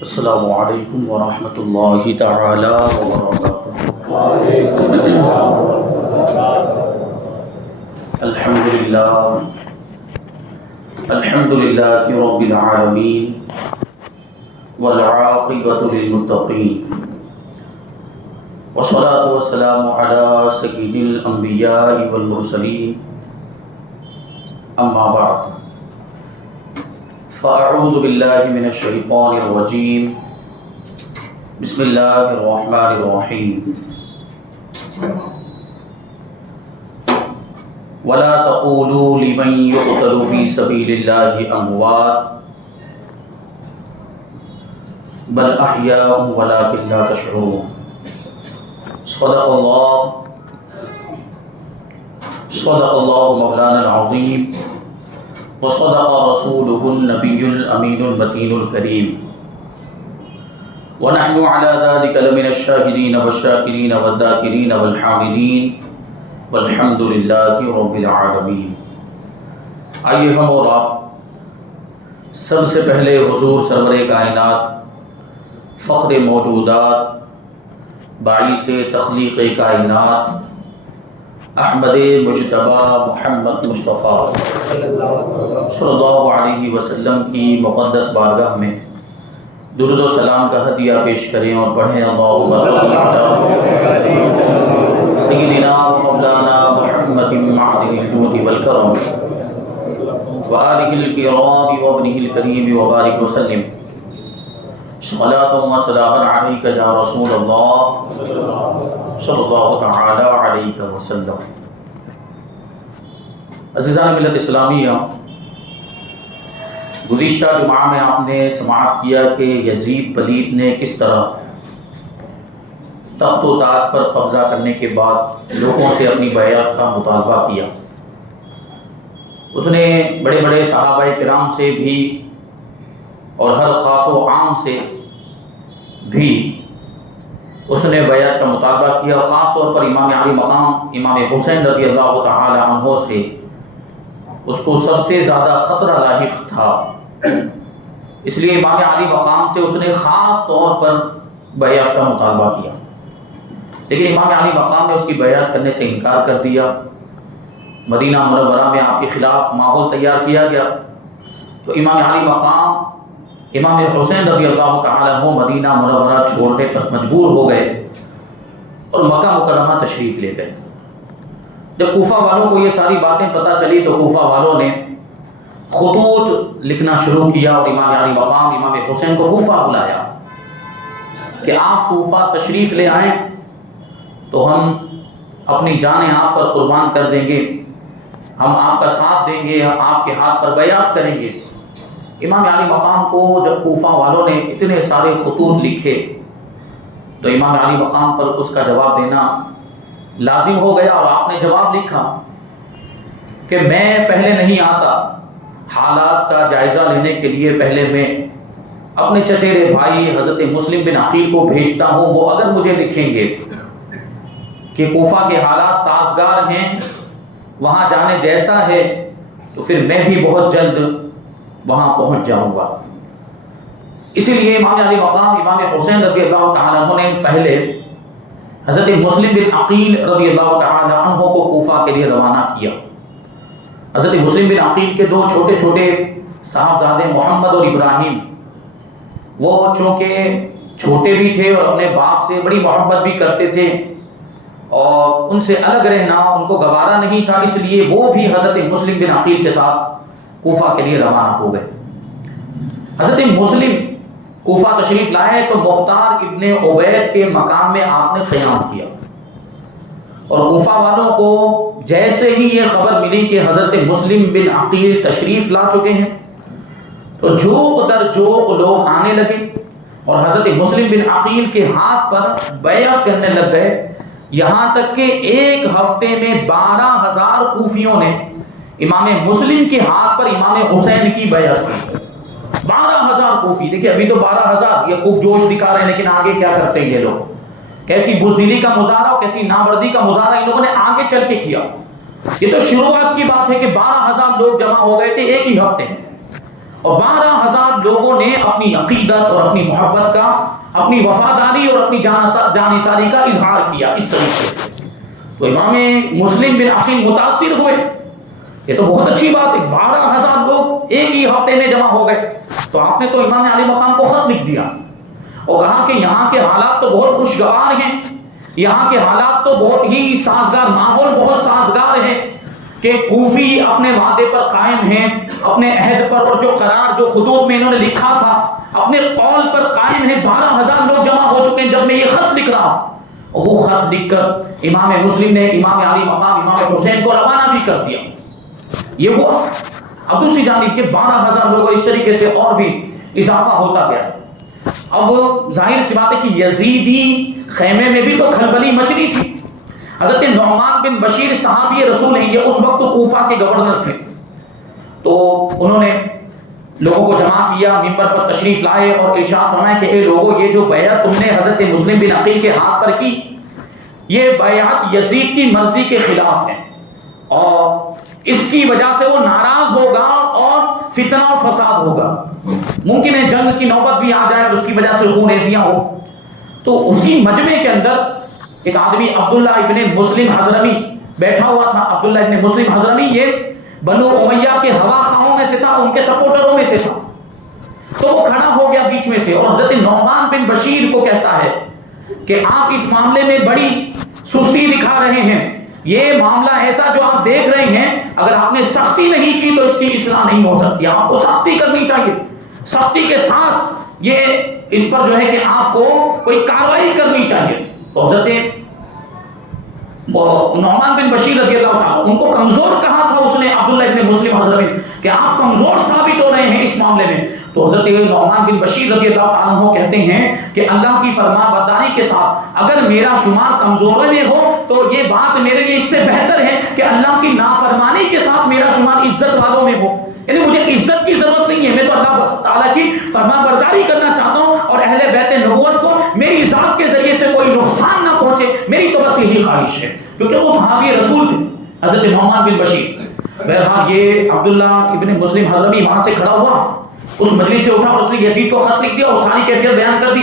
السلام علیکم ورحمۃ اللہ تعالی وبرکاتہ۔ الحمد للہ رب العالمین والعاقبۃ للمتقین، والصلاۃ والسلام علی سید الانبیاء والمرسلین، اما بعد فاعوذ باللہ من الشیطان الرجیم، بسم اللہ الرحمن الرحیم۔ ولا تقولوا لمن يقتل في سبيل الله اموات بل احياء ولكن لا تشعرون۔ صدق اللہ مولانا العظیم، وصدق رسوله النبی الامین المتین الکریم، ونحن على ذلك لمن الشاهدین والشاکرین والذاکرین والحامدین، والحمد للہ رب العالمین۔ آئیے ہم اور آپ سب سے پہلے حضور سرور کائنات، فخر موجودات، باعث تخلیق کائنات، احمد مجتبی محمد مصطفیٰ صلی اللہ علیہ وسلم کی مقدس بارگاہ میں درود و سلام کا ہدیہ پیش کریں اور پڑھیں اللہم صل علی سیدنا و مولانا محمد معدن الجود والکرم وآلہ الکرام وابنہ الکریم وبارک وسلم، صلاۃ و سلام علیک یا رسول اللہ صلی اللہ تعالی علیہ وسلم۔ عزیزان ملت اسلامیہ، گزشتہ جمعہ میں آپ نے سماعت کیا کہ یزید پلیت نے کس طرح تخت و تاج پر قبضہ کرنے کے بعد لوگوں سے اپنی بیعت کا مطالبہ کیا۔ اس نے بڑے بڑے صحابہ کرام سے بھی اور ہر خاص و عام سے بھی اس نے بیعت کا مطالبہ کیا، خاص طور پر امام علی مقام امام حسین رضی اللہ تعالی عنہ سے اس کو سب سے زیادہ خطرہ لاحق تھا، اس لیے امام علی مقام سے اس نے خاص طور پر بیعت کا مطالبہ کیا، لیکن امام علی مقام نے اس کی بیعت کرنے سے انکار کر دیا۔ مدینہ منورہ میں آپ کے خلاف ماحول تیار کیا گیا تو امام علی مقام امام حسین رضی اللہ تعالیٰ عنہ مدینہ منورہ چھوڑنے پر مجبور ہو گئے اور مکہ مکرمہ تشریف لے گئے۔ جب کوفہ والوں کو یہ ساری باتیں پتہ چلی تو کوفہ والوں نے خطوط لکھنا شروع کیا اور امام علی مقام امام حسین کو کوفہ بلایا کہ آپ کوفہ تشریف لے آئیں تو ہم اپنی جانیں آپ پر قربان کر دیں گے، ہم آپ کا ساتھ دیں گے، آپ کے ہاتھ پر بیعت کریں گے۔ امام علی مقام کو جب کوفہ والوں نے اتنے سارے خطوط لکھے تو امام علی مقام پر اس کا جواب دینا لازم ہو گیا، اور آپ نے جواب لکھا کہ میں پہلے نہیں آتا، حالات کا جائزہ لینے کے لیے پہلے میں اپنے چچیرے بھائی حضرت مسلم بن عقیل کو بھیجتا ہوں، وہ اگر مجھے لکھیں گے کہ کوفہ کے حالات سازگار ہیں، وہاں جانے جیسا ہے، تو پھر میں بھی بہت جلد وہاں پہنچ جاؤں گا۔ اسی لیے امام علی مقام امام حسین رضی اللہ تعالیٰ عنہ نے پہلے حضرت مسلم بن عقیل رضی اللہ تعالیٰ عنہ کو کوفہ کے لیے روانہ کیا۔ حضرت مسلم بن عقیل کے دو چھوٹے چھوٹے صاحبزادے محمد اور ابراہیم، وہ چونکہ چھوٹے بھی تھے اور اپنے باپ سے بڑی محبت بھی کرتے تھے اور ان سے الگ رہنا ان کو گوارا نہیں تھا، اس لیے وہ بھی حضرت مسلم بن عقیل کے ساتھ کوفہ کے لیے روانہ ہو گئے۔ حضرت مسلم کوفہ تشریف لائے تو مختار ابن عبید کے مقام میں آپ نے قیام کیا، اور کوفہ والوں کو جیسے ہی یہ خبر ملی کہ حضرت مسلم بن عقیل تشریف لا چکے ہیں تو جوق در جوق لوگ آنے لگے اور حضرت مسلم بن عقیل کے ہاتھ پر بیعت کرنے لگ گئے، یہاں تک کہ ایک ہفتے میں 12,000 کوفیوں نے امام مسلم کے ہاتھ پر امام حسین کی بیعت کی۔ 12,000 کوفی، دیکھیں ابھی تو 12,000 یہ خوب جوش دکھا رہے ہیں، لیکن آگے کیا کرتے ہیں یہ لوگ، کیسی بزدلی کا مظاہرہ اور کیسی نامردی کا مظاہرہ ان لوگوں نے آگے چل کے کیا۔ یہ تو شروعات کی بات ہے کہ 12,000 لوگ جمع ہو گئے تھے ایک ہی ہفتے میں، اور 12,000 لوگوں نے اپنی عقیدت اور اپنی محبت کا، اپنی وفاداری اور اپنی جانثاری کا اظہار کیا اس طریقے سے۔ تو امام مسلم بن عقیل متاثر ہوئے، یہ تو بہت اچھی بات ہے، 12,000 لوگ ایک ہی ہفتے میں جمع ہو گئے۔ تو آپ نے تو امام علی مقام کو خط لکھ دیا اور کہا کہ یہاں کے حالات تو بہت خوشگوار ہیں، یہاں کے حالات تو بہت ہی سازگار، ماحول بہت سازگار ہے کہ کوفی اپنے وعدے پر قائم ہیں، اپنے عہد پر، اور جو قرار جو خطوط میں انہوں نے لکھا تھا اپنے قول پر قائم ہیں۔ 12,000 لوگ جمع ہو چکے ہیں جب میں یہ خط لکھ رہا ہوں۔ اور وہ خط لکھ کر امام مسلم نے امام علی مقام امام حسین کو روانہ بھی کر دیا۔ یہ ہوا۔ اب دوسری جانب کے 12,000 لوگ اس طریقے سے اور بھی اضافہ ہوتا گیا۔ اب ظاہر سی بات ہے کہ یزیدی خیمے میں بھی تو کھلبلی مچلی تھی۔ حضرت نعمان بن بشیر صحابی رسول ہیں، یہ اس وقت تو کوفہ کے گورنر تھے، تو انہوں نے لوگوں کو جمع کیا، منبر پر تشریف لائے اور ارشاد فرمایا کہ اے لوگوں، یہ جو بیعت تم نے حضرت مسلم بن عقیل کے ہاتھ پر کی، یہ بیعت یزید کی مرضی کے خلاف ہے اور اس کی وجہ سے وہ ناراض ہوگا اور فتنہ و فساد ہوگا، ممکن ہے جنگ کی نوبت بھی آ جائے اور اس کی وجہ سے خون ریزیاں ہو۔ تو اسی مجمع کے اندر ایک آدمی عبداللہ ابن مسلم حضرمی بیٹھا ہوا تھا۔ عبداللہ ابن مسلم حضرمی یہ بنو امیہ کے ہوا خواہوں میں سے تھا، ان کے سپورٹروں میں سے تھا۔ تو وہ کھڑا ہو گیا بیچ میں سے اور حضرت نعمان بن بشیر کو کہتا ہے کہ آپ اس معاملے میں بڑی سستی دکھا رہے ہیں، یہ معاملہ ایسا جو آپ دیکھ رہے ہیں، اگر آپ نے سختی نہیں کی تو اس کی اصلاح نہیں ہو سکتی، آپ کو سختی کرنی چاہیے، سختی کے ساتھ یہ اس پر جو ہے کہ آپ کو کوئی کارروائی کرنی چاہیے۔ تو حضرت نعمان بن بشیر رضی اللہ تعالیٰ، ان کو کمزور کہا تھا اس نے عبداللہ ابن مسلم حضرمی کہ آپ کمزور ثابت ہو رہے ہیں اس معاملے میں۔ تو حضرت نعمان بن بشیر رضی اللہ تعالیٰ عنہ کہتے ہیں کہ اللہ کی فرما برداری کے ساتھ اگر میرا شمار کمزوری میں ہو تو یہ بات میرے لیے اس سے بہتر ہے کہ اللہ کی نافرمانی کے ساتھ میرا شمار عزت والوں میں ہو، یعنی مجھے عزت کی ضرورت نہیں ہے، میں تو اللہ تعالیٰ کی فرما برداری کرنا چاہتا ہوں اور اہل بیت نبوت کو میری ذات کے ذریعے سے کوئی نقصان نہ پہنچے، میری تو بس یہی خواہش ہے، کیونکہ وہ صحابی رسول تھے حضرت نعمان بن بشیر۔ بہرحال یہ عبداللہ ابن مسلم حضرمی وہاں سے کھڑا ہوا، اس مجلس سے اٹھا اور اس نے یزید کو خط لکھ دیا اور ساری کیفیت بیان کر دی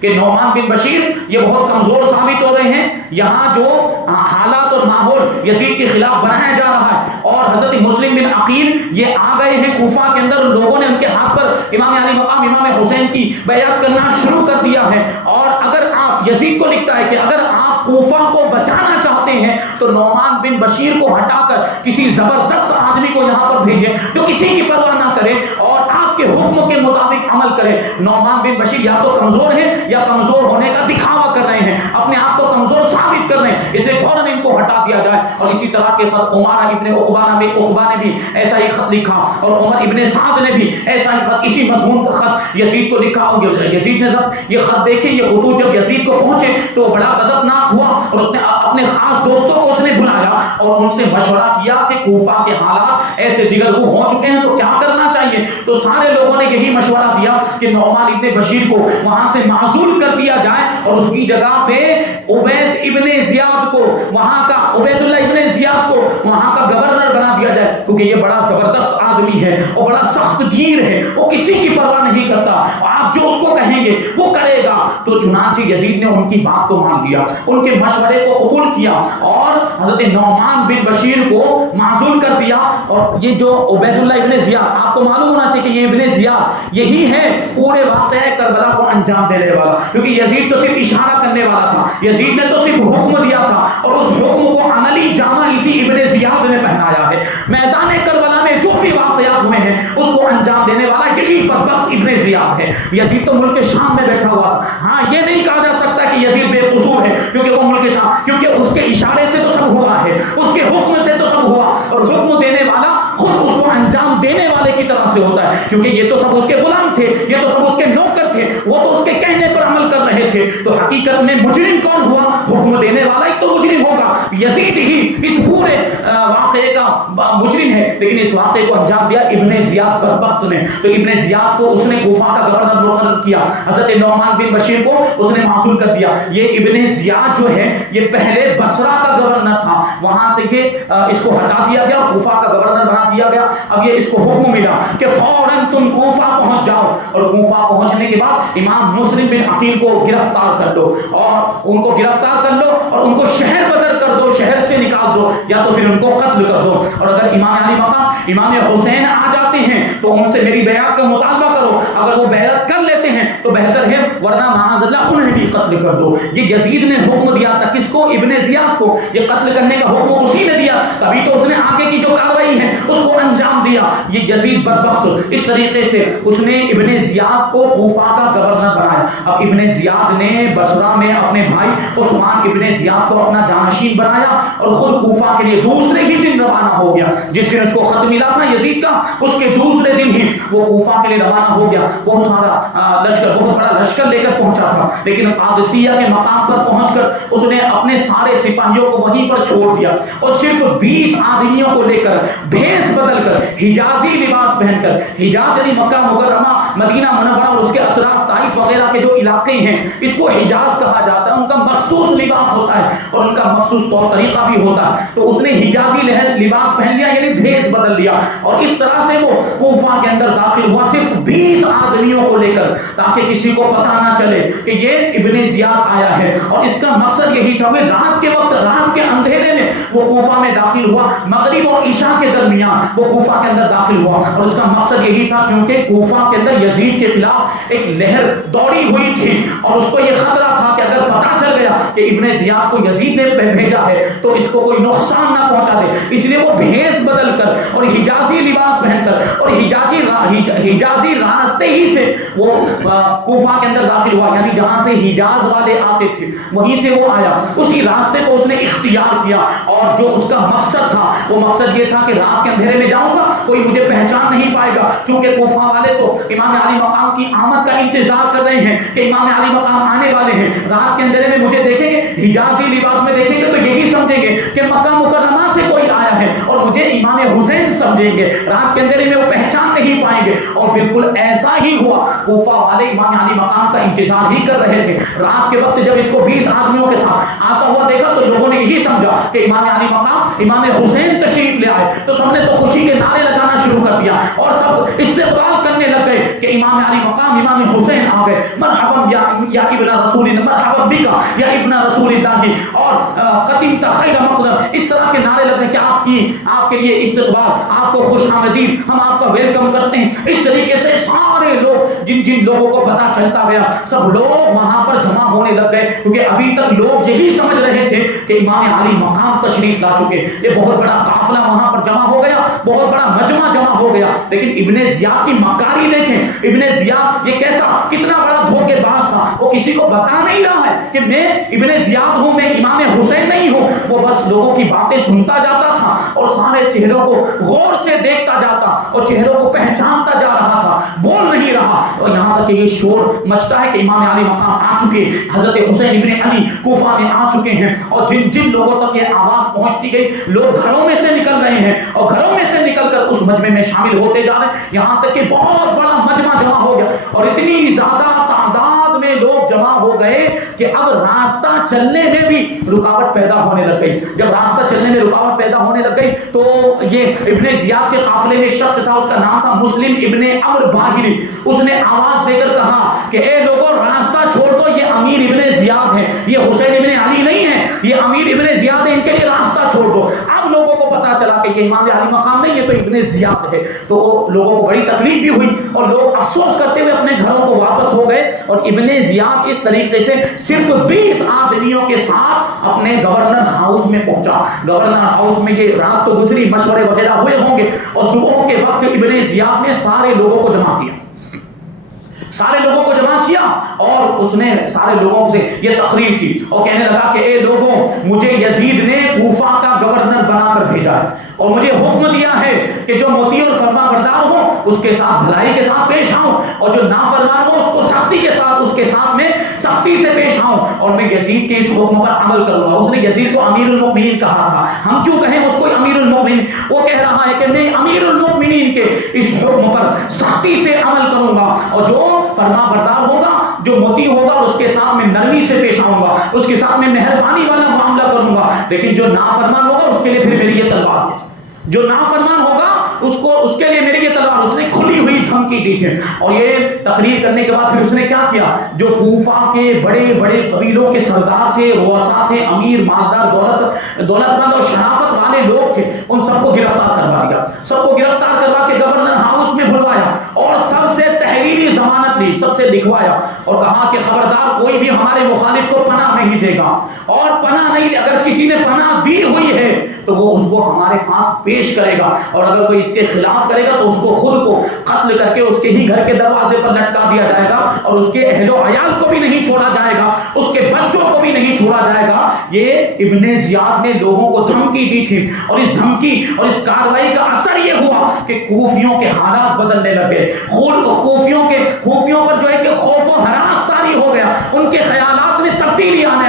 کہ نعمان بن بشیر یہ بہت کمزور ثابت ہو رہے ہیں، یہاں جو حالات اور ماحول یزید کے خلاف بنایا جا رہا ہے، اور حضرت مسلم بن عقیل یہ آ گئے ہیں کوفہ کے اندر، لوگوں نے ان کے ہاتھ پر امام علی مقام امام حسین کی بیعت کرنا شروع کر دیا ہے، اور اگر آپ یزید کو لکھتا ہے کہ اگر آپ کوفہ کو بچانا چاہتے ہیں تو نعمان بن بشیر کو ہٹا کر کسی زبردست آدمی کو یہاں پر بھیجیں جو کسی کی پرواہ نہ کرے اور آپ کے حکم کے مطابق عمل کرے۔ نعمان بن بشیر یا تو کمزور ہیں یا کمزور ہونے کا دکھاوا کر رہے ہیں، اپنے آپ کو کمزور ثابت کر رہے ہیں، اس لیے فوراً ان کو ہٹا دیا جائے۔ اور اسی طرح کے خط عمارہ ابن عقبہ نے بھی ایسا ہی خط لکھا، اور عمر ابن سعد نے بھی ایسا ہی خط، اسی مضمون کا خط یزید کو لکھا۔ یزید نے جب یہ خط دیکھے، یہ خطوط جب یزید کو پہنچے تو وہ بڑا غضبناک ہوا اور اپنے خاص دوستوں کو اس نے بلایا اور ان سے مشورہ کیا کہ کوفہ کے حالات ایسے دیگرگوں ہو چکے ہیں تو کیا کرنا چاہیے۔ تو سارے لوگوں نے یہی مشورہ دیا کہ نعمان ابن بشیر کو وہاں سے معزول کر دیا جائے اور اس کی جگہ پہ عبید ابن زیاد کو، وہاں کا عبید اللہ ابن زیاد کو وہاں کا گورنر بنا دیا جائے، کیونکہ یہ بڑا زبردست آدمی ہے اور بڑا سخت گیر ہے، وہ کسی کی پرواہ نہیں کرتا، آپ جو اس کو کہیں گے وہ کرے گا۔ تو چنانچہ یزید نے ان کی بات کو مان لیا، ان کے مشورے کو قبول کیا اور حضرت نعمان بن بشیر کو معزول کر دیا۔ اور یہ جو عبید اللہ ابن زیاد، آپ کو معلوم ہونا چاہیے کہ یہ ابن زیاد یہی ہے پورے واقعہ کربلا کو انجام دینے والا، کیونکہ یزید تو صرف اشارہ کرنے والا تھا، یزید نے تو صرف حکم دیا تھا اور اس حکم کو عملی جامہ اسی ابن زیاد نے پہنایا ہے۔ میدان کربلا میں جو بھی واقعات ہوئے ہیں اس کو انجام دینے والا یہی بدبخت ابن زیاد ہے۔ یزید تو ملک شام میں بیٹھا ہوا تھا، ہاں یہ نہیں کہا جا سکتا کہ یزید بے قصور ہے کیونکہ وہ ملک شام، کیونکہ اس کے اشارے سے تو سب ہوا ہے، اس کے حکم سے تو سب ہوا، اور حکم دینے والا خود اس کو انجام دینے والے کی طرح سے ہوتا ہے، کیونکہ یہ تو سب اس کے غلام تھے، یہ تو سب اس کے نوکر تھے، وہ تو اس کے کہنے پر عمل کر رہے تھے۔ تو حقیقت میں مجرم کون ہوا؟ حکم دینے والا ہی تو مجرم ہوگا۔ یزید ہی اس پورے واقعے کا مجرم ہے، لیکن اس واقعے کو انجام دیا ابن زیاد بدبخت نے. تو ابن زیاد کو اس نے کوفہ کا گورنر مقرر کیا، حضرت نعمان بن بشیر کو اس نے معزول کر دیا. یہ ابن زیاد جو ہے یہ پہلے بصرہ کا گورنر تھا، وہاں سے یہ اس کو ہٹا دیا گیا، کوفہ کا گورنر بنا دیا گیا. اب یہ اس کو حکم ملا کہ فوراً تم کوفہ پہنچ جاؤ، اور کوفہ پہنچنے کے بعد امام مسلم بن عقیل کو گرفتار کر لو، اور ان کو گرفتار کر لو اور ان کو شہر بدر کر دو، شہر سے نکال دو، یا تو پھر ان کو قتل کر دو. اور اگر امام علی مقام امام حسین آ جاتے ہیں تو ان سے میری بیعت کا مطالبہ کرو، اگر وہ بیعت کر لیتے ہیں تو بہتر ہے، ورنہ معاذ اللہ انہیں بھی قتل کر دو. یہ یزید نے حکم دیا تھا، کس کو؟ ابن زیاد کو. یہ قتل کرنے کا حکم اسی نے دیا، تبھی تو اس نے آگے کی جو کارروائی ہے اس کو انجام دیا. یہ یزید بدبخت اس طریقے سے اس نے ابن زیاد کو کوفہ کا گورنر بنایا. اب ابن زیاد نے بصرہ میں اپنے بھائی عثمان ابن زیاد کو اپنا جانشین بنایا اور خود کوفہ کے لیے دوسرے ہی دن روانہ ہو گیا. جس دن اس کو خط ملا تھا یزید کا، اس کے دوسرے دن ہی وہ کوفہ کے لیے روانہ ہو گیا. بہت سارا لشکر، بہت بڑا لشکر لے کر پہنچا تھا، لیکن قادسیہ کے مقام پر پہنچ کر اس نے اپنے سارے سپاہیوں کو وہیں پر چھوڑ دیا اور صرف 20 آدمیوں کو لے کر بھیس بدل کر حجازی لباس پہن کر، حجاز یعنی مکہ مکرمہ، مدینہ منورہ اور اس کے اطراف طائف وغیرہ کے جو علاقے ہیں اس کو حجاز کہا جاتا ہے. ان کا مخصوص لباس ہوتا ہے اور ان کا مخصوص طور طریقہ بھی ہوتا ہے. تو اس نے حجازی لباس پہن لیا، یعنی بھیس بدل لیا، اور اس طرح سے وہ کوفہ کے اندر داخل ہوا صرف 20 آدمیوں کو لے کر، تاکہ کسی کو پتہ نہ چلے کہ یہ ابن زیاد آیا ہے. اور اس کا مقصد یہی تھا کہ رات کے وقت، رات کے اندھیرے میں وہ کوفہ میں داخل ہوا، مغرب اور عشاء کے درمیان وہ کوفہ کے اندر داخل ہوا. اور اس کا مقصد یہی تھا کیونکہ کوفہ کے اندر یزید کے خلاف ایک لہر دوڑی ہوئی تھی اور اس کو یہ خطرہ تھا کہ اگر پتہ چل گیا کہ ابن زیاد کو یزید نے بھیجا ہے تو اس کو کوئی نقصان نہ پہنچا دے. اس لیے وہ بھیس بدل کر اور حجازی لباس پہن کر اور حجازی راستے ہی سے وہ کوفہ کے اندر داخل ہوا، یعنی جہاں سے حجاز والے آتے تھے وہیں سے وہ آیا. اسی راستے کو اس نے اختیار کیا اور جو اس کا مقصد تھا وہ مقصد یہ تھا کہ رات کے اندھیرے میں جاؤں گا، کوئی مجھے پہچان نہیں پائے گا، چونکہ کوفہ والے تو امام علی مقام کی آمد کا انتظار کر رہے ہیں کہ امام علی مقام آنے والے ہیں. رات کے اندھیرے میں مجھے دیکھیں گے، حجازی لباس میں دیکھیں گے تو یہی سمجھیں گے کہ مکہ مکرمہ سے کوئی آیا ہے اور مجھے امام حسین سمجھیں گے. رات کے اندھیرے میں وہ پہچان نہیں پائیں گے. اور بالکل ایسا ہی ہوا. کوفہ والے امام علی مقام کا انتظار ہی کر رہے تھے. رات کے وقت جب اس کو 20 آدمیوں کے ساتھ آتا ہوا دیکھا تو لوگوں نے یہی سمجھا کہ امام علی مقام امام حسین تشریف لے آئے. تو سب نے تو خوشی کے نعرے لگانا شروع کر دیا اور سب استقبال کرنے لگ گئے کہ امام علی مقام امام حسین آ گئے. مرحبا یا ابن رسول اللہ، مرحبا بکا یا ابن رسول اللہ، اور قدمت خیر مقدم، اس طرح کے نعرے لگے کہ آپ کے لیے استقبال، آپ کو خوش آمدید، ہم آپ کا ویلکم کرتے ہیں. اس طریقے سے سارے لوگ جن لوگوں کو پتہ چلتا گیا سب لوگ وہاں پر جمع ہونے لگ گئے، کیونکہ ابھی تک لوگ یہی سمجھ رہے تھے کہ امام علی مقام تشریف لا چکے. یہ بہت بڑا قافلہ وہاں پر جمع ہو گیا، بہت بڑا مجمع جمع ہو گیا. لیکن ابن زیاد کی مکاری دیکھیں. ابن زیاد یہ کیسا، کتنا بڑا دھوکے باز تھا. وہ کسی کو بتا نہیں رہا ہے کہ میں ابن زیاد ہوں، میں امام حسین نہیں ہوں. وہ بس لوگوں کی باتیں سنتا جاتا تھا اور سارے چہروں کو غور سے دیکھتا جاتا اور چہروں کو پہچانتا جا رہا تھا، بول نہیں رہا. اور یہاں تک کہ یہ شور مچتا ہے کہ امام علی مقام آ چکے، حضرت حسین ابن علی کوفہ میں آ چکے ہیں. اور جن لوگوں تک یہ آواز پہنچتی گئی، لوگ گھروں میں سے نکل رہے ہیں اور گھروں میں سے نکل کر اس مجمع میں شامل ہوتے جا رہے ہیں. یہاں تک کہ بہت بڑا مجمع جمع ہو گیا اور اتنی زیادہ تعداد میں لوگ جمع ہو گئے کہ اب راستہ چلنے میں بھی رکاوٹ پیدا ہونے لگ گئی. جب راستہ چلنے میں رکاوٹ پیدا ہونے لگ گئی تو یہ ابن زیاد کے قافلے میں ایک شخص تھا، اس کا نام تھا مسلم ابن عمرو باہلی. اس نے آواز دے کر کہا کہ اے لوگوں، راستہ چھوڑ دو، یہ امیر ابن زیاد ہے، یہ حسین ابن علی نہیں ہے، یہ امیر ابن زیاد ہے، ان کے لیے راستہ چھوڑ دو. اب لوگوں کو پتا چلا کہ یہ امام علی مقام نہیں ہے تو ابن زیاد ہے. تو لوگوں کو بڑی تکلیف بھی ہوئی اور لوگ افسوس کرتے ہوئے اپنے گھروں کو واپس ہو گئے. اور ابن زیاد اس طریقے سے صرف 20 آدمیوں کے ساتھ اپنے گورنر ہاؤس میں پہنچا. گورنر ہاؤس میں یہ رات تو گزری، مشورے وغیرہ ہوئے ہوں گے، اور صبح کے وقت ابن زیاد نے سارے لوگوں کو جمع کیا، سارے لوگوں کو جمع کیا اور اس نے سارے لوگوں سے یہ تقریر کی اور کہنے لگا کہ اے لوگوں، مجھے یزید نے کوفہ کا گورنر بنا کر بھیجا ہے اور مجھے حکم دیا ہے کہ جو مطیع اور فرما بردار ہو اس کے ساتھ بھلائی کے ساتھ پیش آؤں، اور جو نافرمان ہو اس کو سختی کے ساتھ، اس کے ساتھ میں سختی سے پیش آؤں اور میں یزید کے اس حکم پر عمل کروں گا. اس نے یزید کو امیر المؤمنین کہا تھا. ہم کیوں کہیں اس کو امیر المؤمنین؟ وہ کہہ رہا ہے کہ میں امیر المؤمنین کے اس حکم پر سختی سے عمل کروں گا اور جو فرما بردار ہوگا، جو مطیع ہوگا، اس کے ساتھ میں نرمی سے پیش آؤں گا، اس کے ساتھ میں مہربانی والا معاملہ کروں گا. لیکن جو نافرمان ہوگا اس کے لیے پھر میری یہ تلوار ہے. جو نافرمان ہوگا اس کے لیے میری یہ تلوار. اس نے کھلی ہوئی دھمکی دی تھی. اور یہ تقریر کرنے کے بعد پھر اس نے کیا کیا؟ جو کوفہ کے بڑے بڑے قبیلوں کے سردار تھے، رؤسا تھے، امیر، مالدار، دولت مند اور شرافت والے لوگ تھے، ان سب کو گرفتار کروا دیا. سب کو گرفتار کروا کے گورنر ہاؤس میں بلوایا اور سب سے تحریری ضمانت لی، سب سے لکھوایا اور کہا کہ خبردار کوئی بھی ہمارے مخالف کو پناہ نہیں دے گا. اور پناہ نہیں، اگر کسی نے پناہ دی ہوئی ہے تو وہ اس کو ہمارے پاس پیش کرے گا، اور اگر کوئی اس کے خلاف کرے گا تو اس کو خود کو قتل کر کے اس کے ہی گھر کے دروازے پر لٹکا دیا جائے گا، اور اس کے اہل و عیال کو بھی نہیں چھوڑا جائے گا، اس کے بچوں کو بھی نہیں چھوڑا جائے گا. یہ ابن زیاد نے لوگوں کو دھمکی دی تھی، اور اس دھمکی اور اس کارروائی کا اثر یہ ہوا کہ کوفیوں کے حالات بدلنے لگے. کوفیوں پر جو ہے کہ خوف و ہراس طاری ہو گیا، ان کے خیالات میں تبدیلی آنے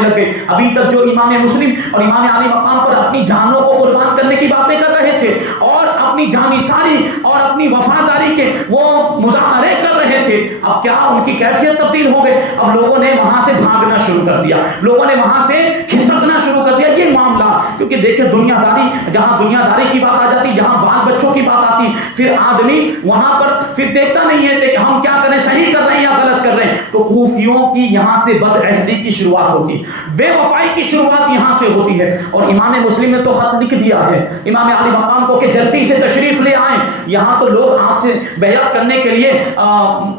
لگے. ابھی تک جو امام مسلم اور امام علی مقام پر اپنی جانوں کو قربان کرنے کی باتیں کر رہے تھے اور اپنی جانثاری اور اپنی وفاداری کے وہ مظاہرے کر رہے تھے، اب کیا ان کی کیفیت تبدیل ہو گئی؟ اب لوگوں نے وہاں سے بھاگنا شروع کر دیا، لوگوں نے وہاں سے کھسکنا شروع کر دیا. یہ معاملہ کیونکہ دیکھیں دنیا داری، جہاں دنیا داری کی بات آ جاتی، جہاں بال بچوں کی بات آتی، پھر آدمی وہاں پر پھر دیکھتا نہیں ہے کہ ہم کیا کریں، صحیح کر رہے ہیں یا غلط کر رہے ہیں. تو کوفیوں کی یہاں سے بد عہدی کی شروعات ہوتی، بے وفائی کی شروعات یہاں سے ہوتی ہے. اور امام مسلم نے تو خط لکھ دیا ہے امام علی مقام کو کہ جلدی سے تشریف لے آئیں، یہاں تو لوگ آپ سے بیعت کرنے کے لیے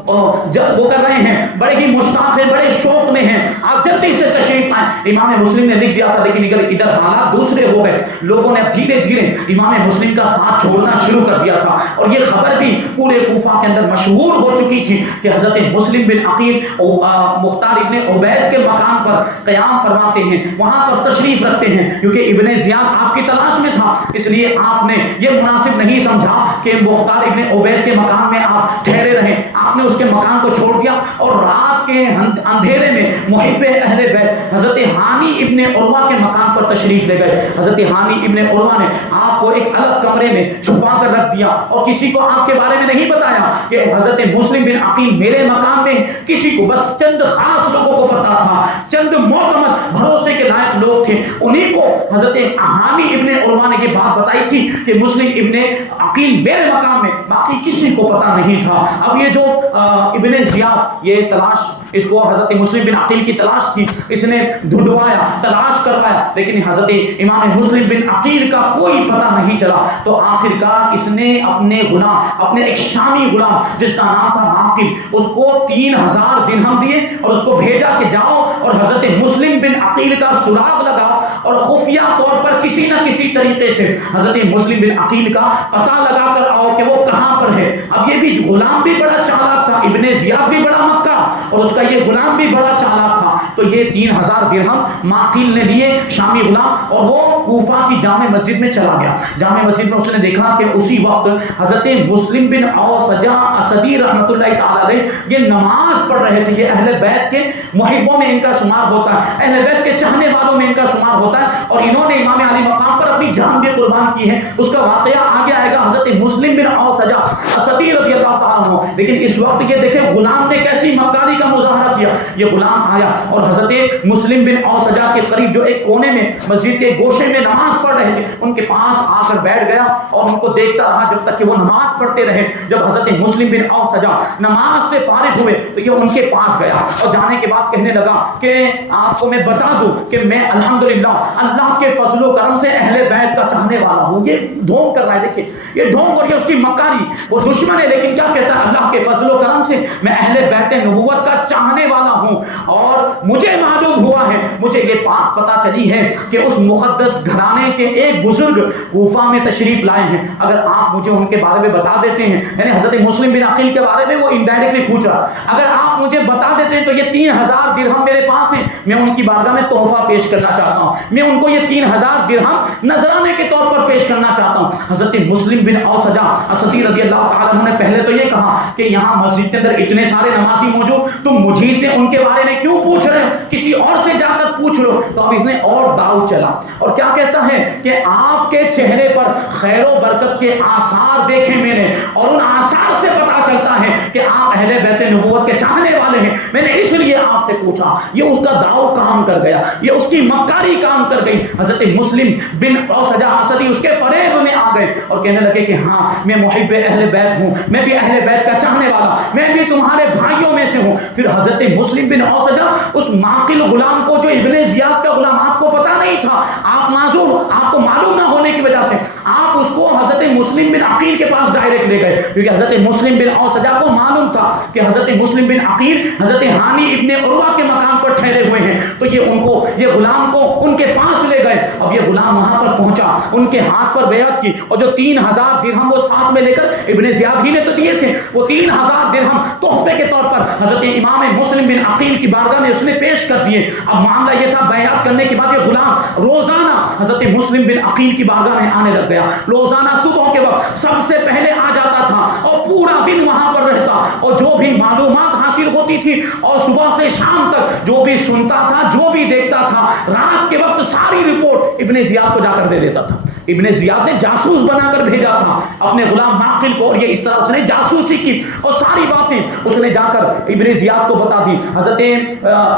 وہ کر رہے ہیں، بڑے ہی مشتاق ہیں، بڑے شوق میں ہیں، آپ جلدی سے تشریف آئیں. امام مسلم نے لکھ دیا تھا، لیکن ادھر حالات دوسرے ہو گئے. لوگوں نے دھیرے دھیرے امام مسلم کا ساتھ چھوڑنا شروع کر دیا تھا، اور یہ خبر بھی پورے کوفہ کے اندر مشہور ہو چکی تھی کہ حضرت مسلم بن عقیل مختار ابن عبید کے مقام پر قیام فرماتے ہیں، وہاں پر تشریف رکھتے ہیں. کیونکہ ابن زیاد آپ کی تلاش میں تھا، اس لیے آپ نے یہ مناسب نہیں سمجھا کہ مختار ابن عبید کے مکان میں آپ ٹھہرے رہیں. آپ نے اس کے مکان کو چھوڑ دیا اور رات کے اندھیرے میں محب اہل بیت حضرت حانی ابن عروہ کے مکان پر تشریف لے گئے. حضرت حانی ابن عروہ نے آپ کو ایک الگ کمرے میں چھپا کر رکھ دیا اور کسی کو آپ کے بارے میں نہیں بتایا کہ حضرت مسلم بن عقیل میرے مکان میں. کسی کو، بس چند خاص لوگوں کو پتا تھا، چند معتمد بھروسے کے لائق لوگ تھے، انہی کو حضرت حانی ابن عروہ نے یہ بات بتائی تھی کہ مسلم ابن عقیل میرے مقام میں، باقی کسی کو پتا نہیں تھا. اب یہ جو ابن زیاد، یہ تلاش، اس کو حضرت مسلم بن عقیل کی تلاش تھی، اس نے ڈھونڈوایا، تلاش کروایا، لیکن حضرت امام مسلم بن عقیل کا کوئی پتہ نہیں چلا. تو آخرکار اس نے اپنے غلام، اپنے ایک شامی غلام جس کا نام تھا معقل، اس کو 3000 درہم دیے اور اس کو بھیجا کہ جاؤ اور حضرت مسلم بن عقیل کا سراغ لگاؤ اور خفیہ طور پر کسی نہ کسی طریقے سے حضرت مسلم بن عقیل کا پتہ لگا کر آؤ کہ وہ کہاں پر ہے. اب یہ بھی غلام بھی بڑا چالاک تھا، ابن زیاد بھی بڑا مکہ اور اس کا یہ غلام بھی بڑا چالاک تھا. تو یہ 3000 درہم معقل نے لیے، شامی غلام، اور وہ کوفہ کی جامع مسجد میں چلا گیا. جامع مسجد میں اس نے دیکھا کہ اسی وقت حضرت مسلم بن اوسجہ اسدی رحمۃ اللہ تعالی علیہ یہ نماز پڑھ رہے تھے. یہ اہل بیت کے محبوں میں ان کا شمار ہوتا ہے، اہل بیت کے چاہنے والوں میں ان کا شمار ہوتا ہے، اور انہوں نے امام علی مقام پر اپنی جان بھی قربان کی ہے. اس کا واقعہ آگے آئے گا، حضرت مسلم بن اوسجہ اسدی رضی اللہ تعالیٰ عنہ. لیکن اس وقت یہ دیکھیں غلام نے کیسی مکاری کا مظاہرہ کیا. یہ غلام آیا اور حضرت مسلم بن اوسجہ کے قریب جو ایک کونے میں مسجد کے گوشے میں نماز پڑھ رہے تھے ان کے پاس آ کر بیٹھ گیا اور ان کو دیکھتا رہا جب تک کہ وہ نماز پڑھتے رہے. جب حضرت مسلم بن اوسجہ نماز سے فارغ ہوئے تو یہ ان کے پاس گیا اور جانے کے بعد کہنے لگا کہ آپ کو میں بتا دوں کہ میں الحمدللہ اللہ کے فضل و کرم سے اہل بیت کا چاہنے والا ہوں. یہ ڈھونگ کر رہا ہے، دیکھیں یہ ڈھونگ اور یہ اس کی مکاری. وہ دشمن ہے لیکن کیا کہتا ہے، اللہ کے فضل و کرم سے میں اہل بیت نبوت کا چاہنے والا ہوں. اور مجھے معلوم ہوا ہے، مجھے یہ بات پتہ چلی ہے کہ اس مقدس گھرانے کے ایک بزرگ کوفہ میں تشریف لائے ہیں. اگر آپ مجھے ان کے بارے میں بتا دیتے ہیں، یعنی حضرت مسلم بن عقیل کے بارے میں وہ انڈائریکٹلی پوچھ رہا، اگر آپ مجھے بتا دیتے ہیں تو یہ 3000 درہم میرے پاس ہیں، میں ان کی بارگاہ میں تحفہ پیش کرنا چاہتا ہوں، میں ان کو یہ 3000 درہم نذرانے کے طور پر پیش کرنا چاہتا ہوں. حضرت مسلم بن اوسجہ اسدی رضی اللہ تعالیٰ عنہ نے پہلے تو یہ کہا کہ یہاں مسجد کے اندر اتنے سارے نمازی موجود، تم تم مجھے سے ان کے بارے میں کیوں پوچھ رہے ہو؟ کسی اور سے جا کر پوچھ لو۔ تو اب اس نے اور داؤ چلا اور کیا کہتا ہے کہ آپ کے چہرے پر خیر و برکت کے آثار دیکھے میں نے، اور ان آثار سے پتا چلتا ہے کہ آپ اہل بیت نبوت کے چاہنے والے ہیں، میں نے اس لیے آپ سے پوچھا۔ یہ اس کا داؤ کام کر گیا، یہ اس کی مکاری کام کر گئی۔ حضرت مسلم بن اوسجہ اسدی اس کے فریب میں آ گئے اور کہنے لگے کہ ہاں میں محب اہل بیت ہوں، میں بھی اہل بیت کا چاہنے والا، میں بھی تمہارے بھائیوں میں سے ہوں۔ پھر حضرت مسلم بن اوسجہ اس معقل غلام کو جو ابن زیاد کا غلام، آپ کو پتا نہیں تھا، آپ معذور، آپ کو معلوم نہ ہونے کی وجہ سے آپ اس کو حضرت مسلم بن عقیل کے پاس ڈائریکٹ لے گئے، کیونکہ حضرت مسلم بن اوسجہ کو معلوم تھا کہ حضرت مسلم بن عقیل حضرت ہانی ابن عروہ کے مقام پر ٹھہرے ہوئے ہیں، تو یہ غلام کو ان کے پاس لے گئے۔ اب یہ غلام وہاں پر پہنچا، ان کے ہاتھ پر بیعت کی، اور جو 3000 درہم وہ ساتھ میں لے کر، ابن زیاد ہی نے تو دیے تھے، وہ 3000 درہم تحفے کے طور پر حضرت امام مسلم بن عقیل کی بارگاہ میں اس نے پیش کر دیے۔ اب معاملہ یہ تھا، بیعت کرنے کے بعد یہ غلام روزانہ حضرت مسلم بن عقیل کی بارگاہ میں آنے لگ گیا۔ روزانہ صبح کے وقت سب سے پہلے آ جاتا تھا اور پورا دن وہاں پر رہتا، اور جو بھی معلومات حاصل ہوتی تھی اور صبح سے شام تک جو بھی سنتا تھا، جو بھی دیکھتا تھا، رات کے وقت ساری رپورٹ ابن زیاد کو جا کر دے دیتا تھا۔ ابن زیاد نے جاسوس بنا کر بھیجا تھا اپنے غلام معقل کو، اور یہ اس طرح اس نے جاسوسی کی اور ساری باتیں اس نے جا کر ابن زیاد کو بتا دی۔ حضرت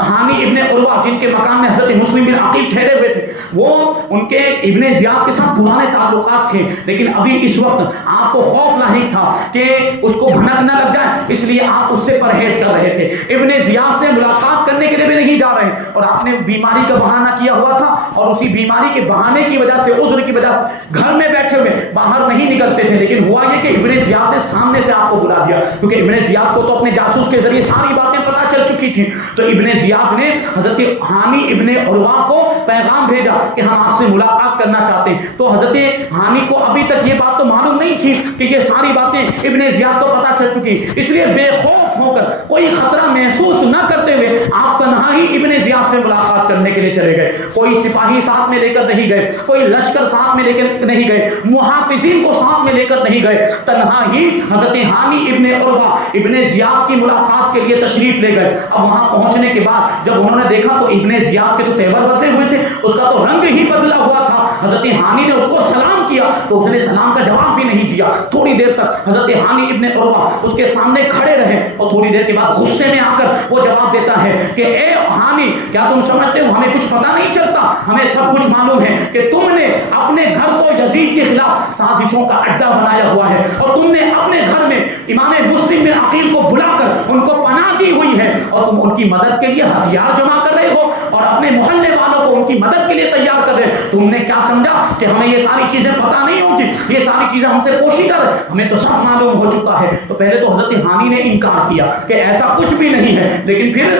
ہانی ابن عروہ جن کے مکان میں حضرت مسلم بن عقیل ٹھہرے ہوئے تھے، وہ ان کے ابن زیاد کے ساتھ پرانے تعلقات تھے، لیکن ابھی اس وقت آپ کو خوف لاحق تھا کہ اس کو بھنک نہ لگ جائے، اس لیے آپ اس سے پرہیز کر رہے تھے، ابن زیاد سے ملاقات کرنے کے لیے بھی نہیں جا رہے، اور آپ نے بیماری کا بہانہ کیا ہوا تھا، اور اسی بیماری کے بہانے کی وجہ سے، عذر کی وجہ سے گھر میں بیٹھے ہوئے باہر نہیں نکلتے تھے۔ لیکن ہوا یہ کہ ابن زیاد نے سامنے سے آپ کو بلا دیا، کیونکہ ابن زیاد کو تو اپنے جاسوس کے ذریعے ساری باتیں پتہ چل چکی تھی۔ تو ابن زیاد نے حضرت ہانی ابن عروہ کو پیغام بھیجا کہ ہم آپ سے ملاقات کرنا چاہتے ہیں۔ تو حضرت ہانی کو ابھی تک یہ بات تو معلوم نہیں تھی کہ یہ ساری باتیں ابن زیاد کو پتہ چل چکی، اس لیے بے خوف ہو کر، کوئی خطرہ محسوس نہ کرتے ہوئے آپ تنہا ہی ابن زیاد سے ملاقات کرنے کے لیے چلے گئے۔ کوئی سپاہی ساتھ میں لے کر نہیں گئے، کوئی لشکر ساتھ میں لے کر نہیں گئے، محافظین کو ساتھ میں لے کر نہیں گئے، تنہا ہی حضرت ہانی ابن عروہ ابن زیاد کی ملاقات کے لیے تشریف لے گئے۔ اب وہاں پہنچنے کے بعد جب انہوں نے دیکھا تو ابن زیاد کے تو تیور بدلے ہوئے تھے، اس کا تو رنگ ہی بدلا ہوا تھا۔ حضرت ہانی نے اس کو سلام کیا تو اس نے سلام کا جواب بھی نہیں دیا۔ تھوڑی دیر تک حضرت ہانی ابن عروہ اس کے سامنے کھڑے رہے، اور تھوڑی دیر کے بعد غصے میں آ کر وہ جواب دیتا ہے کہ اے ہانی، کیا تم سمجھتے ہو ہمیں کچھ پتہ نہیں چلتا؟ ہمیں سب کچھ معلوم ہے کہ تم نے اپنے گھر کو یزید کے خلاف سازشوں کا اڈا بنایا ہوا ہے، اور تم نے اپنے گھر میں امام مسلم بن عقیل کو بلا کر ان کو پناہ دی ہوئی ہے، اور تم ان کی مدد کے لیے ہتھیار جمع کر رہے ہو اور اپنے محلے والوں کو ان کی مدد کے لیے تیار کر رہے ہو۔ تم نے کیا سمجھا کہ ہمیں یہ ساری چیزیں پتہ نہیں ہوگی، یہ ساری چیزیں ہم سے پوشیدہ ہے؟ ہمیں تو سب معلوم ہو چکا ہے۔ تو پہلے تو حضرت ہانی نے انکار کیا کہ ایسا کچھ بھی نہیں ہے، لیکن پھر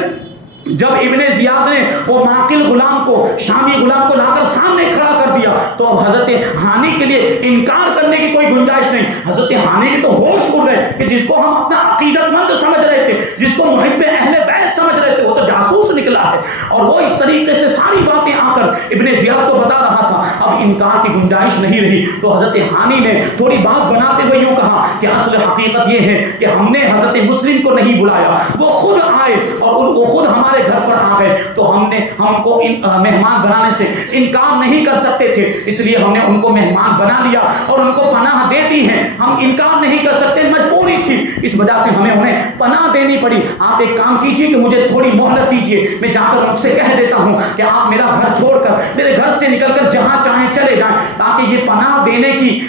جب ابن زیاد نے وہ معقل غلام کو، شامی غلام کو لا کر سامنے کھڑا کر دیا، تو اب حضرت ہانی کے لیے انکار کرنے کی کوئی گنجائش نہیں۔ حضرت ہانی کے تو ہوش اڑ گئے کہ جس کو ہم اپنا عقیدت مند سمجھ رہے تھے، جس کو محب اہل بیت سمجھ رہے تھے، وہ تو جاسوس نکلا ہے، اور وہ اس طریقے سے ساری باتیں آ کر ابن زیاد کو بتا رہا تھا۔ اب انکار کی گنجائش نہیں رہی، تو حضرت ہانی نے تھوڑی بات بناتے ہوئے یوں کہا کہ اصل حقیقت یہ ہے کہ ہم نے حضرت مسلم کو نہیں بلایا، وہ خود آئے اور وہ خود ہمارے گھر پر آ گئے، تو ہم کو مہمان بنانے سے انکار نہیں کر سکتے تھے، اس لیے ہم نے ان کو مہمان بنا لیا اور ان کو پناہ دیتی ہیں، ہم انکار نہیں کر سکتے، مجبوری تھی، اس وجہ سے ہمیں انہیں پناہ دینی پڑی۔ آپ ایک کام کیجئے کہ مجھے تھوڑی مہلت دیجئے، میں جا کر ان سے کہہ دیتا ہوں کہ آپ میرا گھر چھوڑ کر، میرے گھر سے نکل کر جہاں چاہیں چلے جائیں، تاکہ یہ پناہ دینے کی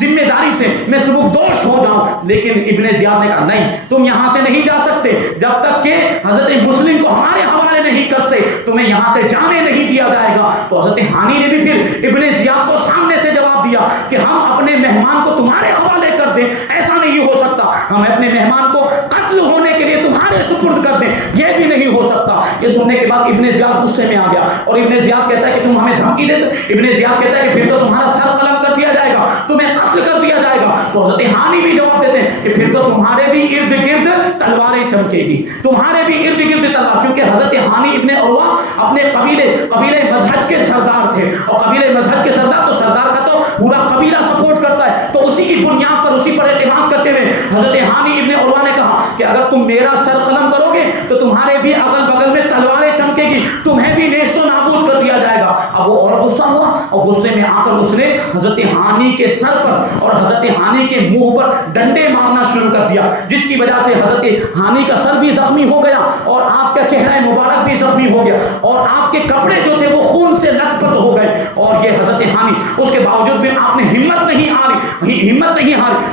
ذمہ داری سے میں سبکدوش ہو جاؤں۔ لیکن ابن زیاد نے کہا نہیں، تم یہاں سے نہیں جا سکتے، جب تک کہ حضرت مسلم کو ہمارے حوالے نہیں کرتے تمہیں یہاں سے جانے نہیں دیا جائے گا۔ تو حضرت ہانی نے بھی پھر ابن زیاد کو سامنے سے جواب دیا کہ ہم اپنے مہمان کو تمہارے حوالے کر دیں، ایسا نہیں ہو سکتا، ہم اپنے مہمان کو قتل ہونے کے لیے تمہارے سپرد کر دیں، یہ بھی نہیں ہو سکتا۔ یہ سننے کے بعد ابن زیاد غصے میں آ گیا، اور ابن زیاد کہتا ہے کہ تم ہمیں دھمکی دیتے، ابن زیاد کہتا ہے کہ پھر تو تمہارا سر قلم کر دیا جائے گا، تمہیں قتل کر دیا جائے گا۔ تو حضرت ہانی بھی جواب دیتے ہیں کہ پھر تو تمہارے بھی ارد گرد تلواریں چمکے گی، تمہارے بھی ارد گرد تلوار، کیونکہ حضرت ہانی ابن عروہ اپنے قبیلے مذہب کے سردار تھے، اور قبیلے مذہب کے سردار، تو سردار کا تو پورا قبیلہ سپورٹ کرتا ہے، تو اسی کی بنیاد پر، اسی پر اعتماد کرتے ہوئے حضرت ہانی ابن عروہ نے کہا کہ اگر تم میرا سر قلم کرو گے تو تمہارے بھی اگل بغل میں تلواریں چمکے گی، تمہیں بھی نیست و نابود کر دیا جائے گا۔ اب وہ اور غصہ ہوا اور غصے میں آ کر اس نے حضرت حانی کے سر پر اور حضرت حانی کے منہ پر ڈنڈے مارنا شروع کر دیا، جس کی وجہ سے حضرت حانی کا سر بھی زخمی ہو گیا اور آپ کا چہرہ مبارک بھی زخمی ہو گیا اور آپ کے کپڑے جو تھے وہ خون سے لت پت ہو گئے۔ اور یہ حضرت حانی، اس کے باوجود بھی آپ نے ہمت نہیں ہاری۔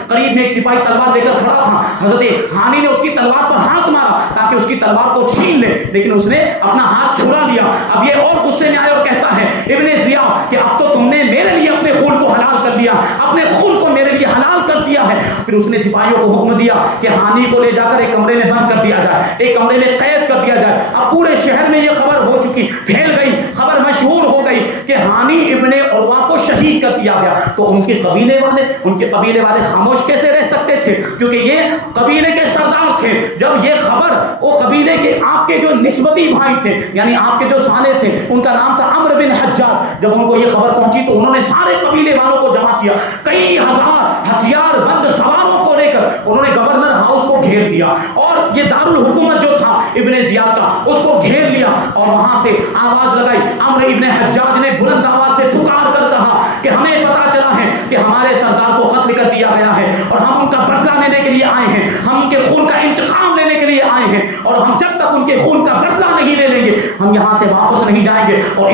قریب میں ایک سپاہی تلوار لے کر کھڑا تھا، حضرت حانی نے اس کی تلوار پر ہاتھ مارا تاکہ اس کی تلوار کو چھین لے، لیکن اس نے اپنا ہاتھ چھڑا لیا۔ اب یہ اور غصے میں آیا اور کہتا ہے ابن ضیاء کہ اب تو تم نے میرے لیے اپنے خون کو حلال کر دیا، اپنے خون کو میرے لیے حلال کر دیا ہے۔ پھر اس نے سپاہیوں کو حکم دیا کہ حانی کو لے جا کر ایک کمرے میں بند کر دیا جائے، ایک کمرے میں قید کر دیا جائے۔ اب پورے شہر میں یہ خبر ہو چکی، پھیل گئی، خبر مشہور ہو گئی کہ حانی ابن عروہ کو شہید کر دیا گیا۔ تو ان کے قبیلے والے خاموش کیسے رہ سکتے تھے؟ کیونکہ یہ قبیلے کے سردار تھے۔ جب یہ خبر وہ قبیلے کے آپ کے جو نسبتی بھائی تھے، یعنی آپ کے جو سالے تھے، ان کا نام تھا عمرو بن حجاج، جب ان کو یہ خبر پہنچی تو انہوں نے سارے قبیلے والوں کو جمع کیا، کئی ہزار ہتھیار بند سواروں کو لے کر انہوں نے گورنر ہاؤس کو گھیر لیا اور یہ دارالحکومت جو تھا ابن زیاد کا اس کو گھیر لیا اور وہاں سے آواز لگائی۔ عمرو ابن حجاج نے بلند آواز سے پکار کر کہا کہ ہمیں پتا چلا ہے کہ ہمارے سردار کو قتل کر دیا گیا ہے اور ہم ان کا بدلہ لینے کے لیے آئے ہیں، ہم ان کے خون کا انتقام لینے کے لیے آئے ہیں اور ہم جب تک ان کے خون کا بدلہ نہیں لے لیں گے ہم یہاں سے واپس نہیں جائیں گے۔ اور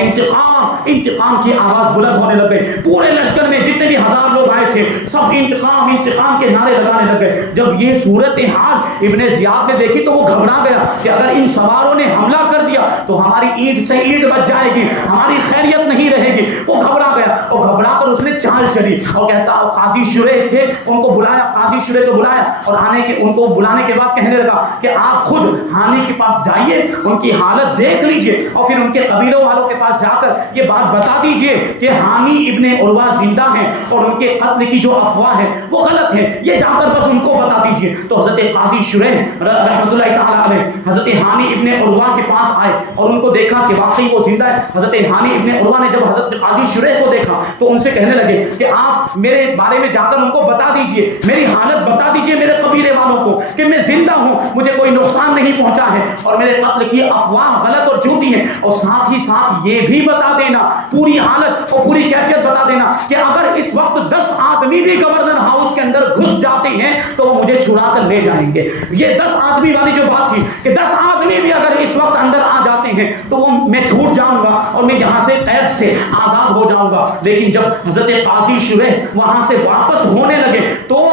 انتقام کی آواز بلند ہونے لگ گئی، پورے لشکر میں جتنے بھی ہزار لوگ آئے تھے سب انتقام کے نعرے لگانے لگ گئے۔ جب یہ صورتحال ابن زیاد نے دیکھی تو وہ گھبرا گیا کہ اگر ان سواروں نے حملہ کر دیا تو ہماری اینٹ سے اینٹ بچ جائے گی، ہماری خیریت نہیں رہے گی۔ وہ گھبرا گیا اور گھبرا کر اس نے چال چلی اور کہتا قاضی شریح تھے، ان کو بلایا، قاضی شریح کو بلایا اور ان کو بلانے کے بعد کہنے لگا کہ آپ خود حانی کے پاس جائیے، ان کی حالت دیکھ لیجئے اور پھر ان کے قبیلوں والوں کے پاس جا کر یہ بات بتا دیجئے کہ حانی ابن عروہ زندہ ہیں اور ان کے قتل کی جو افواہ ہے وہ غلط ہے، یہ جا کر بس ان کو بتا دیجئے۔ تو حضرت قاضی شریح رحمۃ اللہ تعالی علیہ حضرت حانی ابن عروہ کے پاس آئے اور ان کو دیکھا کہ واقعی وہ زندہ ہے۔ حضرت حانی ابن عروہ نے جب حضرت قاضی شریح کو دیکھا تو ان سے کہنے لگے کہ آپ میرے بارے میں جا کر ان کو بتا دیجئے، میری حالت بتا دیجئے میرے قبیلے والوں کو کہ میں زندہ ہوں، مجھے کوئی نقصان نہیں پہنچا ہے اور میرے قتل کی افواہ غلط اور جھوٹی ہیں، اور ساتھ ہی ساتھ یہ بھی بتا دینا، پوری حالت اور پوری کیفیت بتا دینا کہ اگر اس وقت 10 آدمی بھی گورنر ہاؤس کے اندر گھس جاتے ہیں تو وہ مجھے چھڑا کر لے جائیں گے۔ یہ 10 آدمی والی جو بات تھی کہ 10 آدمی بھی اگر اس وقت اندر آ جاتے ہیں تو وہ میں چھوٹ جاؤں گا اور میں یہاں سے قید سے آزاد ہو جاؤں گا۔ لیکن جب حضرت قاضی شریح وہاں سے واپس ہونے لگے تو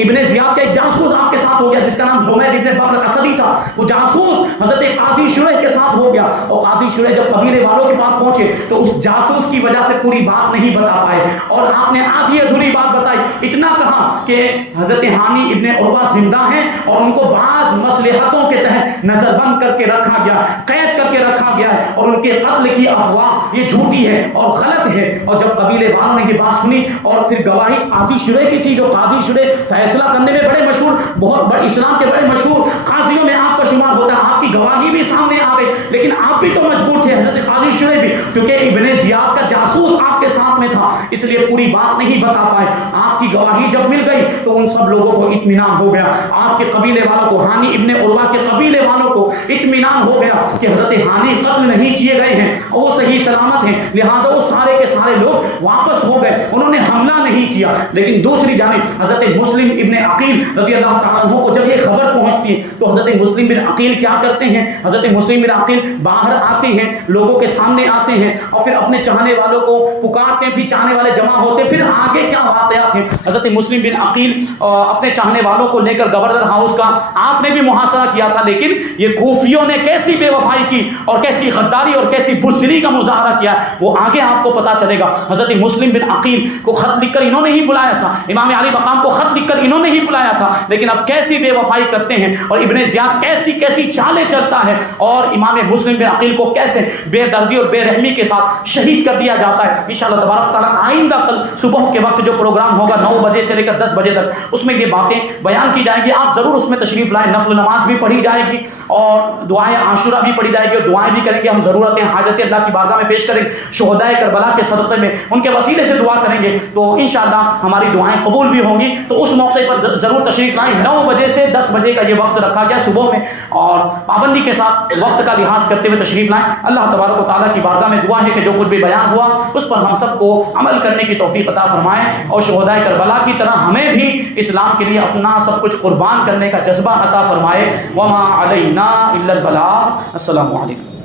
ابن زیاد کا ایک جاسوس آپ کے ساتھ ہو گیا جس کا نام حمید ابن بکر اسدی تھا، وہ جاسوس حضرت قاضی شریح کے ساتھ ہو گیا اور قاضی شریح جب قبیلے والوں کے پاس پہنچے تو اس جاسوس کی وجہ سے پوری بات نہیں بتا پائے اور آپ نے آدھی ادھوری بات بتائی، اتنا کہا کہ حضرت حانی ابن عروہ زندہ ہیں اور ان کو بعض مصلحتوں کے تحت نظر بند کر کے رکھا گیا، قید کر کے رکھا گیا ہے اور ان کے قتل کی افواہ یہ جھوٹی ہے اور غلط ہے۔ اور جب قبیلے والوں نے یہ بات سنی اور پھر گواہی قاضی شریح کی تھی، جو قاضی شریح فیصلہ کرنے میں بڑے مشہور، بہت بڑے اسلام کے بڑے مشہور قاضیوں میں آپ کا شمار ہوتا ہے، آپ کی گواہی بھی سامنے آ گئی، لیکن آپ بھی تو مجبور تھے حضرت قاضی شریح بھی، کیونکہ ابن زیاد کا جاسوس آپ کے ساتھ میں تھا اس لیے پوری بات نہیں بتا پائے۔ آپ کی گواہی جب مل گئی تو ان سب لوگوں کو اطمینان ہو گیا، آپ کے قبیلے والوں کو، حانی ابن عروہ کے قبیلے والوں کو اطمینان ہو گیا کہ حضرت حانی قتل نہیں کیے گئے ہیں اور وہ صحیح سلامت ہیں، لہٰذا وہ سارے کے سارے لوگ واپس ہو گئے، انہوں نے حملہ نہیں کیا۔ لیکن دوسری جانب حضرت مسلم ابن عقیل رضی اللہ تعالیٰ عنہ کو جب یہ خبر پہنچتی ہے تو حضرت مسلم بن عقیل کیا کرتے ہیں؟ حضرت مسلم بن عقیل باہر آتے ہیں، لوگوں کے سامنے آتے ہیں اور پھر اپنے چاہنے والوں کو پکارتے ہیں، پھر چاہنے والے جمع ہوتے ہیں، پھر آگے کیا واقعات ہیں۔ حضرت مسلم بن عقیل اپنے چاہنے والوں کو لے کر گورنر ہاؤس کا آپ نے بھی محاصرہ کیا تھا، لیکن یہ کوفیوں نے کیسی بے وفائی کی اور کیسی غداری اور کیسی بزدلی کا مظاہرہ کیا وہ آگے آپ کو پتا چلے گا۔ حضرت مسلم بن عقیل کو خط لکھ کر انہوں نے ہی بلایا تھا، امام علی مقام کو خط لکھ کر انہوں نے ہی بلایا تھا، لیکن اب کیسی بے وفائی کرتے ہیں اور ابن زیاد کیسی کیسی چالیں چلتا ہے اور امام مسلم بن عقیل کو کیسے بے دردی اور بے رحمی کے ساتھ شہید کر دیا جاتا ہے۔ انشاءاللہ تبارک تعالیٰ آئندہ کل صبح کے وقت جو پروگرام ہوگا 9 بجے سے لے کر 10 بجے تک اس میں یہ باتیں بیان کی جائیں گی، آپ ضرور اس میں تشریف لائیں، نفل نماز بھی پڑھی جائے گی اور دعائیں عاشورہ بھی پڑھی جائے گی اور دعائیں بھی کریں گے. ہم ضرورتیں حاجتیں اللہ کی بارگاہ میں پیش کریں گے, شہدائے کربلا کے صدقے میں ان کے وسیلے سے دعا کریں گے, تو انشاءاللہ ہماری دعائیں قبول بھی ہوں گی. تو اس موقع پر ضرور تشریف لائیں. 9 بجے سے 10 بجے کا یہ وقت رکھا گیا صبح میں, اور پابندی کے ساتھ وقت کا لحاظ کرتے ہوئے تشریف لائیں. اللہ تبارک و تعالیٰ کی بارگاہ میں دعا ہے کہ جو کچھ بھی بیان ہوا اس پر ہم سب کو عمل کرنے کی توفیق عطا فرمائیں, اور شہدائے کربلا کی طرح ہمیں بھی اسلام کے لیے اپنا سب کچھ قربان کرنے کا جذبہ عطا فرمائے. وما علینا الا البلاغ. السلام علیکم.